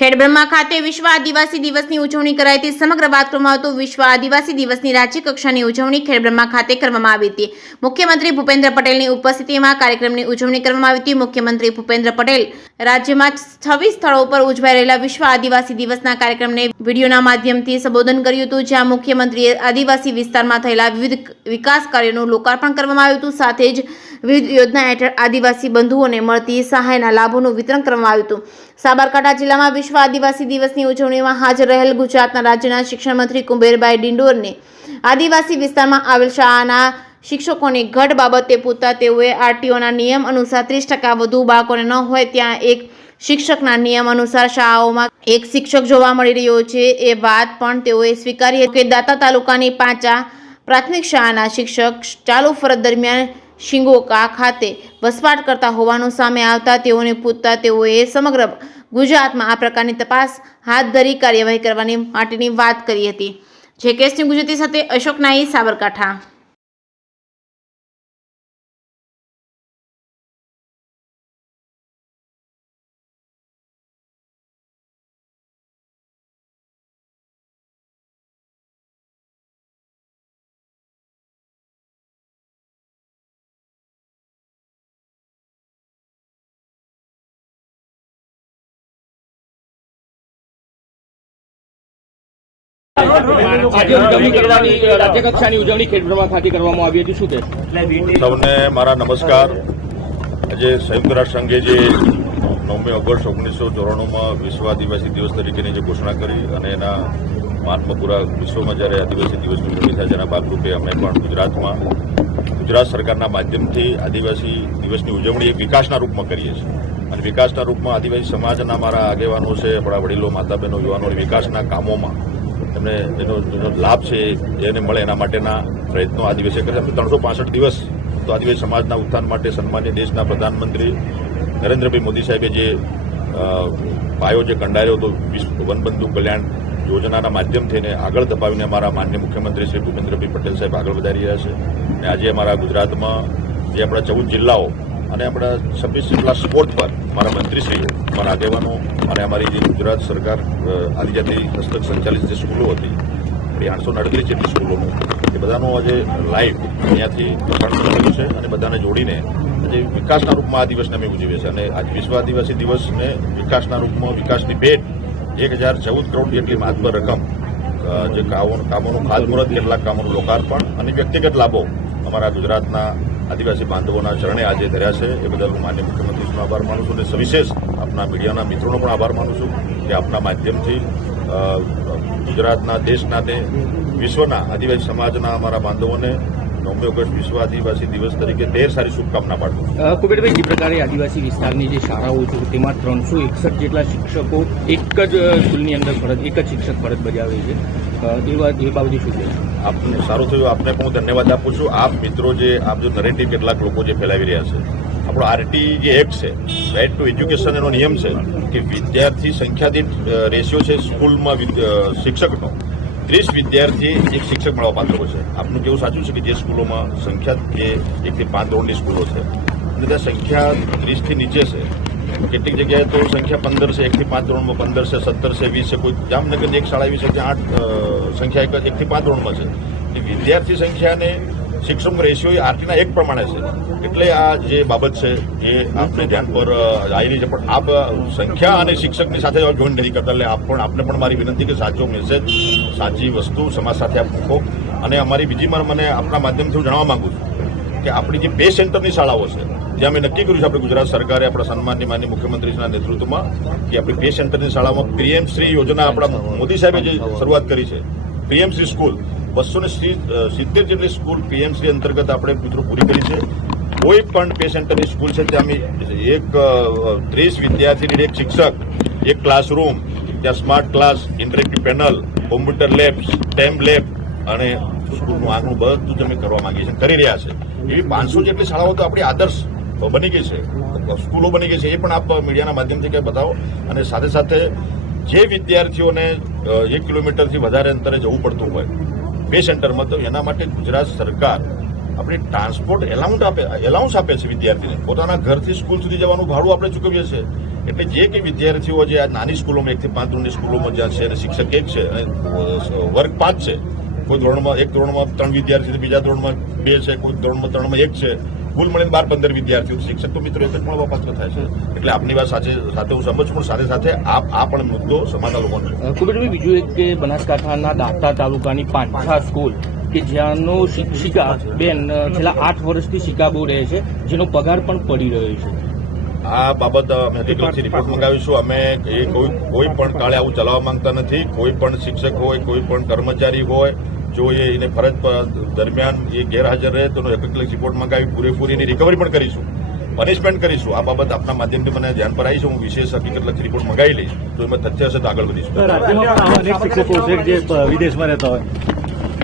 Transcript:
ખેડબ્રહ્મા ખાતે વિશ્વ આદિવાસી દિવસની ઉજવણી કરાઈ હતી। સમગ્ર વાત કરવામાં આવતું વિશ્વ આદિવાસી દિવસની રાજ્ય કક્ષાની ઉજવણી ખેડબ્રહ્મા ખાતે કરવામાં આવી હતી। મુખ્યમંત્રી ભૂપેન્દ્ર પટેલની ઉપસ્થિતિમાં કાર્યક્રમની ઉજવણી કરવામાં આવી હતી। મુખ્યમંત્રી ભૂપેન્દ્ર પટેલ રાજ્યમાં 26 સ્થળો પર ઉજવાઈ રહેલા વિશ્વ આદિવાસી દિવસના કાર્યક્રમને વિડીયોના માધ્યમથી સંબોધન કર્યું હતું, જ્યાં મુખ્યમંત્રીએ આદિવાસી વિસ્તારમાં થયેલા વિવિધ વિકાસ કાર્યોનું લોકાર્પણ કરવામાં આવ્યું હતું। સાથે જ વિવિધ યોજના હેઠળ આદિવાસી બંધુઓને મળતી સહાયના લાભોનું વિતરણ કરવામાં આવ્યું હતું। સાબરકાંઠા જિલ્લામાં વિશ્વ આદિવાસી દિવસની ઉજવણીમાં હાજર રહેલ ગુજરાતના રાજ્યના શિક્ષણ મંત્રી કુંબેરભાઈ ડિંડોરને આદિવાસી વિસ્તારમાં આવેલ શાળાના શિક્ષકોની ઘટ બાબતે પૂછતા તેઓએ આરટીઓના નિયમ અનુસાર 30% વધુ બાળકોને ન હોય ત્યાં એક શિક્ષકના નિયમ અનુસાર શાળાઓમાં એક શિક્ષક જોવા મળી રહ્યો છે એ વાત પણ તેઓએ સ્વીકારી કે દાતા તાલુકાની પાંચા પ્રાથમિક શાળાના શિક્ષક ચાલુ ફરજ દરમિયાન શિંગોકા ખાતે વસવાટ કરતા હોવાનું સામે આવતા તેઓને પૂછતા તેઓએ સમગ્ર ગુજરાતમાં આ પ્રકારની તપાસ હાથ ધરી કાર્યવાહી કરવાની માટેની વાત કરી હતી। જે કેસની ગુજરાતી સાથે અશોક નાઈ, સાબરકાંઠા। આજે ઉજવણી કરવાની રાજ્ય કક્ષાની ઉજવણી ખેડબ્રહ્મા ખાતે કરવામાં આવી હતી, શું છે? સૌને મારા નમસ્કાર। આજે સંયુક્ત રાષ્ટ્ર સંઘે જે 9મી ઓગસ્ટ 1994માં વિશ્વ આદિવાસી દિવસ તરીકેની જે ઘોષણા કરી અને એના માર્ચમાં પૂરા વિશ્વમાં જ્યારે આદિવાસી દિવસની ઉજવણી થાય તેના ભાગરૂપે અમે પણ ગુજરાતમાં ગુજરાત સરકારના માધ્યમથી આદિવાસી દિવસની ઉજવણી એક વિકાસના રૂપમાં કરીએ છીએ અને વિકાસના રૂપમાં આદિવાસી સમાજના મારા આગેવાનો છે, આપણા વડીલો, માતા બહેનો, યુવાનો વિકાસના કામોમાં એમને એનો લાભ છે એને મળે એના માટેના પ્રયત્નો આ દિવસે કરે। 365 દિવસ તો આદિવાસી સમાજના ઉત્થાન માટે સન્માનીય દેશના પ્રધાનમંત્રી નરેન્દ્રભાઈ મોદી સાહેબે જે પાયો જે કંડાર્યો હતો વનબંધુ કલ્યાણ યોજનાના માધ્યમથી એને આગળ ધપાવીને અમારા માનનીય મુખ્યમંત્રી શ્રી ભૂપેન્દ્રભાઈ પટેલ સાહેબ આગળ વધારી રહ્યા છે અને આજે અમારા ગુજરાતમાં જે આપણા 14 જિલ્લાઓ અને આપણા 26 જેટલા સ્પોર્ટ પર મારા મંત્રીશ્રીઓ, મારા આગેવાનો અને અમારી જે ગુજરાત સરકાર આદિજાતિ હસ્તક સંચાલિત જે સ્કૂલો હતી, આપણી 838 જેટલી સ્કૂલોનું એ બધાનું આજે લાઈવ અહીંયાથી પ્રસારણ કરેલું છે અને બધાને જોડીને આજે વિકાસના રૂપમાં આ દિવસને અમે ઉજવીએ છીએ અને આજે વિશ્વ આદિવાસી દિવસને વિકાસના રૂપમાં વિકાસની ભેટ 1014 કરોડ જેટલી માતબર રકમ જે કામોનું ખાતમુહૂર્ત, કેટલાક કામોનું લોકાર્પણ અને વ્યક્તિગત લાભો અમારા ગુજરાતના આદિવાસી બાંધવોના ચરણે આજે ધર્યા છે એ બદલ હું માન્ય મુખ્યમંત્રીશ્રીનો આભાર માનું છું અને સવિશેષ આપના મીડિયાના મિત્રોનો પણ આભાર માનું છું કે આપના માધ્યમથી ગુજરાતના, દેશના ને વિશ્વના આદિવાસી સમાજના અમારા બાંધવોને 9મી ઓગસ્ટ વિશ્વ આદિવાસી દિવસ તરીકે ઢેર સારી શુભકામના પાઠવું છું। કુબેરભાઈ, જે પ્રકારે આદિવાસી વિસ્તારની જે શાળાઓ છે તેમાં 361 જેટલા શિક્ષકો એક જ સ્કૂલની અંદર એક જ શિક્ષક ફરજ બજાવે છે, એ બાબતે શું છે? આપને સારું થયું, આપને પણ હું ધન્યવાદ આપું છું। આપ મિત્રો જે આપ જો નરેટિવ કેટલાક લોકો જે ફેલાવી રહ્યા છે, આપણો આરટી જે એક્ટ છે, રાઇટ ટુ એજ્યુકેશન, એનો નિયમ છે કે વિદ્યાર્થી સંખ્યા દીઠ રેશિયો છે સ્કૂલમાં શિક્ષકનો 30 વિદ્યાર્થી એક શિક્ષક મળવા પાત્ર છે। આપનું કેવું સાચું છે કે જે સ્કૂલોમાં સંખ્યા જે 1 થી 5 ધોરણની સ્કૂલો છે અને ત્યાં સંખ્યા 30થી નીચે છે, કેટલીક જગ્યાએ તો સંખ્યા 15 છે, 1 થી 5 ધોરણમાં 15 છે, 17 છે, 20 છે, કોઈ જામનગરની એક શાળા એવી છે ત્યાં 8 સંખ્યા 1 થી 5 ધોરણમાં છે। એ વિદ્યાર્થી સંખ્યાને શિક્ષક રેશિયો એ આરટીના એક પ્રમાણે છે, એટલે આ જે બાબત છે એ આપને ધ્યાન પર આવી રહી છે, પણ આપ સંખ્યા અને શિક્ષકની સાથે જોઈન્ટ નથી કરતા, એટલે આપને પણ મારી વિનંતી કે સાચો મેસેજ, સાચી વસ્તુ સમાજ સાથે આપ મૂકો। અને અમારી બીજી મને આપણા માધ્યમથી હું જાણવા માંગુ છું કે આપણી જે પે સેન્ટરની શાળાઓ છે જ્યાં અમે નક્કી કર્યું છે આપણે ગુજરાત સરકારે આપણા સન્માનની માનનીય મુખ્યમંત્રીના નેતૃત્વમાં કે આપણી પે સેન્ટરની શાળામાં પીએમશ્રી યોજના આપણા મોદી સાહેબે જે શરૂઆત કરી છે, પીએમશ્રી સ્કૂલ 270 જેટલી સ્કૂલ પીએમશ્રી અંતર્ગત આપણે મિત્રો પૂરી કરી છે। કોઈ પણ પે સેન્ટરની સ્કૂલ છે ત્યાં એક 30 વિદ્યાર્થીની એક શિક્ષક, એક ક્લાસરૂમ, ત્યાં smart class, interactive panel, computer lab, stem lab અને સ્કૂલનું આંગણું બધું જ અમે કરવા માંગીએ છીએ, કરી રહ્યા છે। એવી 500 જેટલી શાળાઓ તો આપણી આદર્શ બની ગઈ છે, સ્કૂલો બની ગઈ છે, એ પણ આપ મીડિયાના માધ્યમથી કંઈ બતાવો। અને સાથે સાથે જે વિદ્યાર્થીઓને 1 કિલોમીટરથી વધારે અંતરે જવું પડતું હોય પે સેન્ટરમાં, તો એના માટે ગુજરાત સરકાર આપણી ટ્રાન્સપોર્ટ એલાઉન્સ આપે છે વિદ્યાર્થીને, પોતાના ઘરથી સ્કૂલ સુધી જવાનું ભાડું આપણે ચૂકવીએ છીએ। એટલે જે કંઈ વિદ્યાર્થીઓ જે આ નાની સ્કૂલોમાં 1 થી 5 ધોરણની સ્કૂલોમાં જ્યાં છે અને શિક્ષક એક છે અને વર્ગ 5 છે, કોઈ ધોરણમાં એક ધોરણમાં 3 વિદ્યાર્થી, બીજા ધોરણમાં 2 છે, કોઈ ધોરણમાં 3માં 1 છે, કુલ મળીને 12-15 વિદ્યાર્થીઓ, શિક્ષક તો મિત્રો એક જ મળવાપાત્ર થાય છે. એટલે આપની વાત સાથે હું સમજ છું, પણ સાથે સાથે આ પણ મુદ્દો સમાજના લોકોનો છે. કુબેરભાઈ, બીજું એક કે બનાસકાંઠાના દાંતા તાલુકાની પાંછા સ્કૂલ કે જ્યાંનો શિક્ષિકા બેન છેલ્લા 8 વર્ષથી શિકાગો રહે છે, જેનો પગાર પણ પડી રહ્યો છે. આ બાબત અમે હકીકતથી રિપોર્ટ મંગાવીશું. અમે કોઈ પણ કાળે આવું ચલાવવા માંગતા નથી. કોઈ પણ શિક્ષક હોય, કોઈ પણ કર્મચારી હોય, જો એને ફરજ દરમિયાન એ ગેરહાજર રહે તો હકીકત રિપોર્ટ મંગાવી પૂરેપૂરી એની રિકવરી પણ કરીશું, પનિશમેન્ટ કરીશું. આ બાબત આપના માધ્યમથી મને ધ્યાન પર આવી છે. હું વિશેષ હકીકત રિપોર્ટ મંગાવી લઈશ, તો એમાં તથ્ય હશે તો આગળ વધીશું. રાજ્યમાં પણ આવા અનેક શિક્ષકો છે જે વિદેશમાં રહેતા હોય,